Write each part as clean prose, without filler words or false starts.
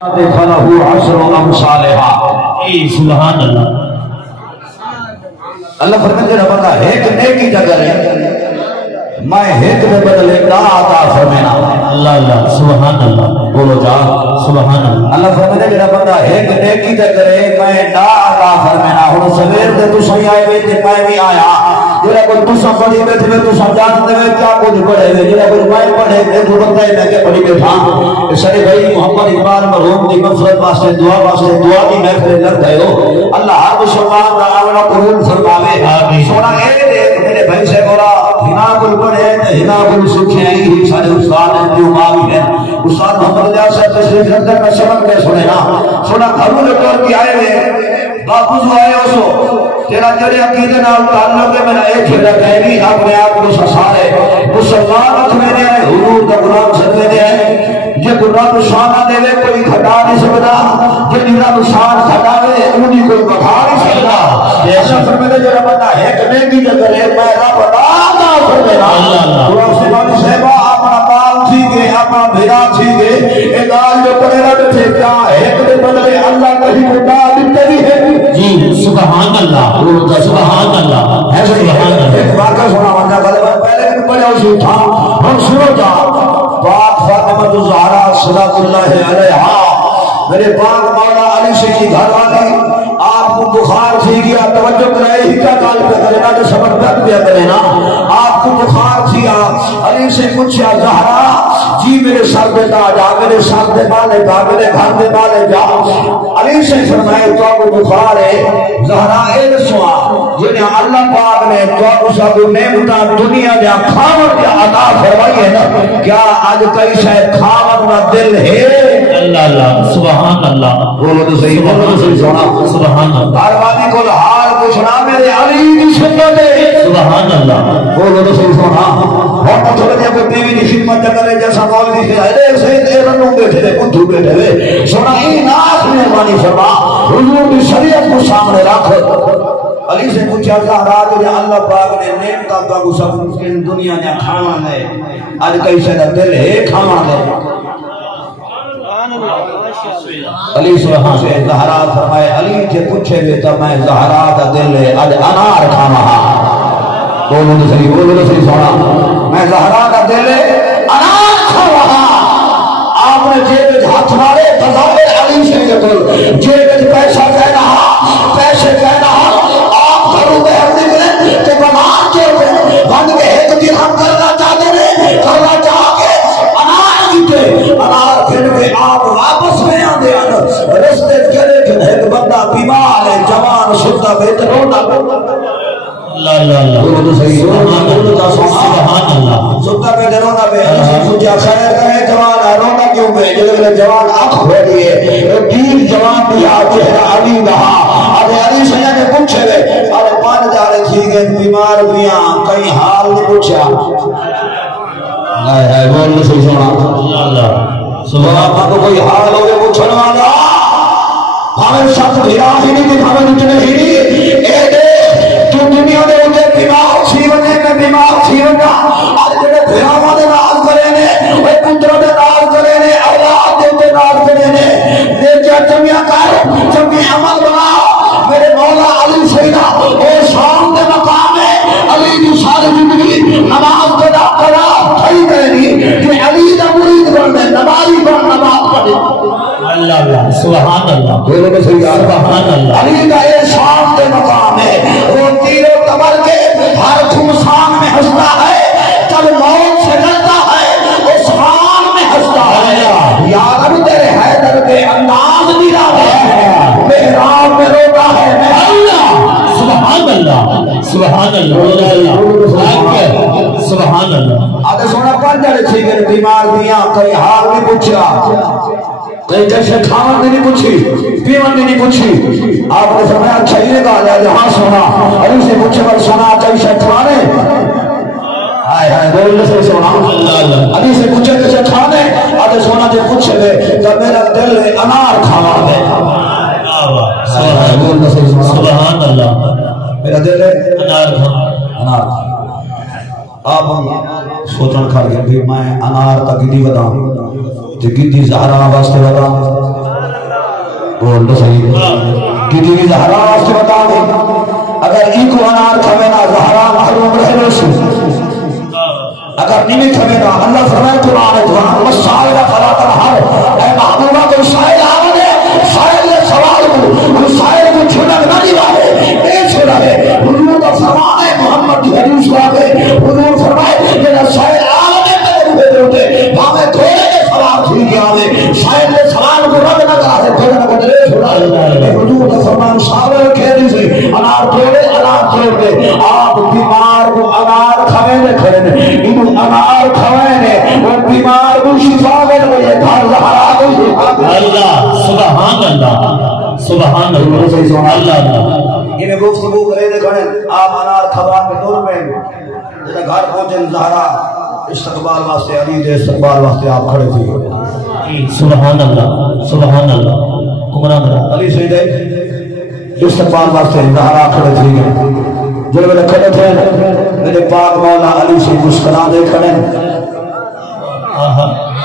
فَلَهُ عَشْرُ أَمْثَالِهَا۔ اے سبحان اللہ۔ اللہ فرماتے ہیں بندہ ایک نیکی کا کرے میں ایک دے بدلے دا عطا فرمینا۔ اللہ اللہ سبحان اللہ، بولو جا سبحان اللہ۔ اللہ فرماتے ہیں بندہ ایک نیکی کا کرے میں دا عطا فرمینا۔ ہن سویر تے تو صحیح آئے وے تے میں بھی آیا جڑا کوئی تساں پڑھی بیٹھے میں تساں جان دے کیا کچھ پڑھے وے جڑا کوئی میں پڑھے تے تو بندہ میں کہ پڑھی بیٹھا سارے بھائی محمد اقبال مرحوم دی مغفرت واسطے دعا دی محفل لگ گئے ہو اللہ ہر مسلمان دا عمل قبول فرماوے آمین۔ سونا اے دیکھ میرے بھائی سے بولا ہنا کل پڑھے ہنا کل سکھے ہی سارے استاد ہیں جو ماوی ہیں استاد محمد علیہ صاحب تشریف رکھتے میں سمجھ کے سنے نا سونا گھروں لٹور کی آئے ہوئے باپو جو آئے ہو سو تیرا جڑے عقیدے نال تعلق ہے میں ایک کھیلا کہنی اپنے آپ کو سارے مسلمان اٹھنے دے آئے حضور دا غلام سکتے دے آئے جے رب شانہ دے لے کوئی کھٹا نہیں سکتا جے رب شان کھٹا دے انہی کوئی بکھا نہیں سکتا ایسا فرمائے جڑا بندہ ایک نیکی دے کرے میں رب عطا فرمینا قرآن سے بانی صاحبہ اپنا پال تھی گے اپنا بھیرا تھی گے ایک آج جو کرے رب تھے کیا ایک دے بدلے اللہ کہیں مدعا دیتے بھی ہے جی سبحان اللہ سبحان اللہ سبحان اللہ۔ ایک واقعہ سنا وانا پہلے بھی پڑھے اسی تھا ہم سنو جا پاک فاطمہ الزہرا صلاۃ اللہ علیہا میرے پاک مولا علی سے کی گھر والی آپ کو بخار تھی گیا توجہ کرائے ہی کیا کال پہ کرے نا جو سبر پہ پیا کرے نا آپ کو بخار تھی علی سے پوچھا زہرا جی میرے سر پہ تاج آ میرے سر پہ بالے جا میرے گھر پہ بالے جا علی سے فرمائے تو کو بخار ہے زہرا اے سوا جنہیں اللہ پاک نے تو سب نعمتاں دنیا دے کھاون دے عطا فرمائی ہے نا کیا آج کئی شاید کھاون دا دل ہے اللہ اللہ سبحان اللہ بولو تو صحیح بولو تو صحیح سونا سبحان اللہ کاروانی کو حال پوچھنا میرے علی کی سنت ہے سبحان اللہ بولو تو صحیح سونا اور تو تھوڑے جب ٹی وی کی خدمت کرے جیسا مولوی سے اے سے رنو بیٹھے تھے بدھو بیٹھے ہوئے سونا یہ ناس مہربانی فرما حضور کی شریعت کو سامنے رکھ علی سے پوچھا زہرا جو اللہ پاک نے نعمتاں تو سب دنیا نے کھانا ہے آج کئی سے دل ہے کھانا ہے علی سبحان سے زہرا فرمائے علی سے پوچھے گے تو میں زہرا دا دل ہے آج انار کھانا بولو تو صحیح سونا میں زہرا دا دل ہے انار کھانا آپ نے جیب ہاتھ مارے بظاہر علی سے قتل جیب پیسہ کہنا پیسے کہنا آپ گھروں میں ہر نکلے کہ بمان کے بند کے ایک درہم کرنا چاہتے ہیں کرنا چاہ کے انار کیتے انار پھر کے آپ واپس میں آدھے رستے چلے کہ ایک بندہ بیمار ہے جوان ستا بہتر ہونا اللہ اللہ بولو تو صحیح سبحان اللہ ستا بہتر ہونا بے سوچا خیر کرے جوان رونا کیوں بے جلے جوان آنکھ کھولی ہے دیر جوان دیا چہرہ علی رہا آدھے علی سیاں نے پوچھے گئے آدھے پان جا رہے تھی گئے بیمار بیاں کئی حال نے پوچھا ہے بول تو صحیح سونا اللہ اللہ سبحان کو کوئی حال ہوگے پوچھنے والا ہمیں سب بھیرا ہی نہیں تھی ہمیں نچنے ہی نہیں اے دے تو دنیا دے ہوتے بیمار تھی ونے میں بیمار تھی ونا آج جڑے بھیرا والے ناز کرے نے اے پتر دے ناز کرے نے اولاد دے ہوتے ناز کرے نے دے کیا جمعہ کر جمعہ عمل بنا میرے مولا علی سیدہ اے شام دے مقام ہے علی کی ساری زندگی نماز پڑھا کرا کھڑی کرنی کہ علی دا مرید بننے نمازی بن نماز پڑھے اللہ اللہ سبحان اللہ بولو تو صحیح سبحان اللہ علی کا یہ شان کے مقام ہے وہ تیر و تبر کے ہر خمسان میں ہنستا ہے جب موت سے لڑتا ہے اس خان میں ہنستا ہے یا رب تیرے حیدر کے انداز میرا ہے محراب میں روتا ہے میں اللہ سبحان اللہ سبحان اللہ سبحان اللہ آدھے سونا پانچ جڑے تھی گئے بیمار دیاں کئی حال نہیں پوچھا کئی جیسے کھانا نہیں پوچھی پیون نہیں پوچھی آپ نے فرمایا اچھا یہ کہا جائے جہاں سونا علی سے پوچھے پر سونا اچھا شاید کھانے ہائے ہائے بولنے سے سونا علی سے پوچھے کسے کھانے آدھے سونا جب پوچھے گئے جب میرا دل ہے انار کھانا دے سبحان اللہ میرا دل ہے انار انار آپ سوچن کھا گئے بھی میں انار تک گیدی بدا گیدی زہرا واسطے بدا بولتے صحیح کسی بھی زہرا سے بتا دیں اگر ایک انار کھوے نا زہرا محروم رہے رسول اگر نہیں کھوے نا اللہ فرمائے قرآن مسائل فلا تنہر اے محبوبہ کو سائل آمد ہے سائل نے سوال کو سائل کو چھوڑا نہ دیوارے نہیں چھوڑا ہے حضور کا فرمان ہے محمد کی حدیث واقع حضور فرمائے میرا سائل آمد ہے میرے روحے ہوتے بھامے تھوڑے کے سوال تھی گیا آمد سائل نے سوال کو رد نہ کرا ہے تھوڑے نہ بدلے چھوڑا ہے حضور کا فرمان صحابہ کہہ سے انار توڑے آپ بیمار کو انار کھوے نے کھڑے نے انہوں انار کھوے نے اور بیمار کو شفا دے گئے گھر زہرا کو اللہ سبحان اللہ سبحان اللہ اللہ انہیں گفتگو کرے دے کھڑے آپ انار کھوا کے دور میں جیسے گھر پہنچے زہرا استقبال واسطے علی دے استقبال واسطے آپ کھڑے تھے سبحان اللہ کمران رہا علی سیدھے استقبال واسطے زہرا کھڑے تھے جو میں کھڑے تھے میرے پاک مولا علی سے مسکرا دے کھڑے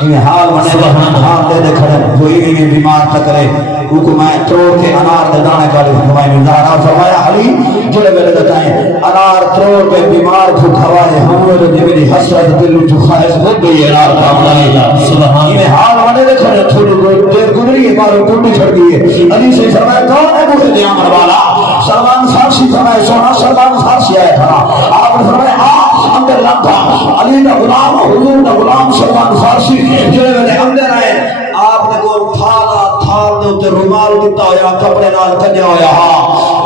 انہیں حال منے حال دے کھڑے جو ہی بیمار نہ کرے کیونکہ میں توڑ کے انار دے دانے کا فرمایا زہرا فرمایا علی جو میرے بتائیں انار توڑ کے بیمار کو کھوائے ہمیں جو میری حسرت دل جو خواہش ہو گئی انار کا سبحان انہیں حال منے دے کھڑے تھوڑی دیر گزری ہے مارو ٹوٹی چھڑ گئی ہے علی سے فرمایا کون ہے مجھے دیامر والا سلمان فارسی فرمائے سونا سلمان فارسی آئے تھا آپ نے فرمائے آپ اندر لمحا علی کا غلام حضور کا غلام سلمان فارسی جو نے اندر آئے آپ نے کو تھال دے تے رومال کیتا ہویا کپڑے نال کنیا ہویا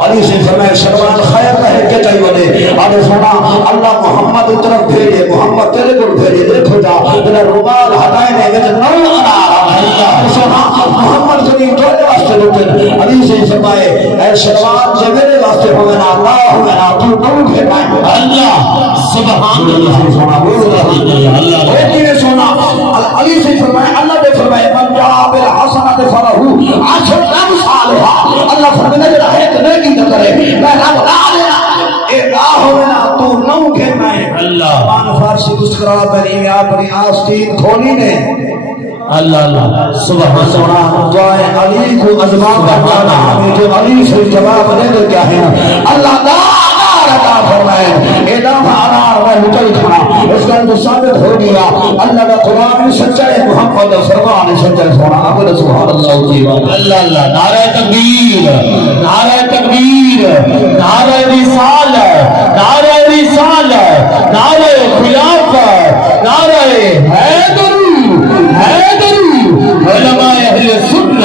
علی سے فرمائے سلمان خیر رہے کہ چاہیے بنے آدھے سونا اللہ محمد طرف بھیجے محمد تیرے کو بھیجے دیکھو جا تیرا رومال ہٹائے نے کہ نو اللہ سونا محمد کریم تیرے واسطے لوٹے علی سے فرمائے اے سلمان جب میرے واسطے ہوئے نا اللہ ہوئے نا تو نو بھیجائے اللہ سبحان اللہ سبحان اللہ اللہ سونا علی سے فرمائے اللہ نے فرمائے من جا بالحسنۃ فلہ عشر امثالها اللہ فرمائے جڑا ہے کہ نہیں کی کرے میں رب لا اے راہ ہونا تو نو کہنا ہے اللہ سبحان فارسی مسکرا بنی اپنی آستین کھولی نے اللہ سبحان سونا دعائے علی کو ازما کرنا ہمیں جو علی سے جواب دے دے کیا ہے اللہ عطا فرمائے ادا انار میں نکل کھڑا اس کا تو ثابت ہو گیا اللہ کا قرآن سچا ہے محمد فرمان سچا ہے سونا ابو سبحان اللہ جی اللہ نعرہ تکبیر نعرہ تکبیر نعرہ رسالت نعرہ رسالت نعرہ خلافت نعرہ حیدر علماء اہل سنت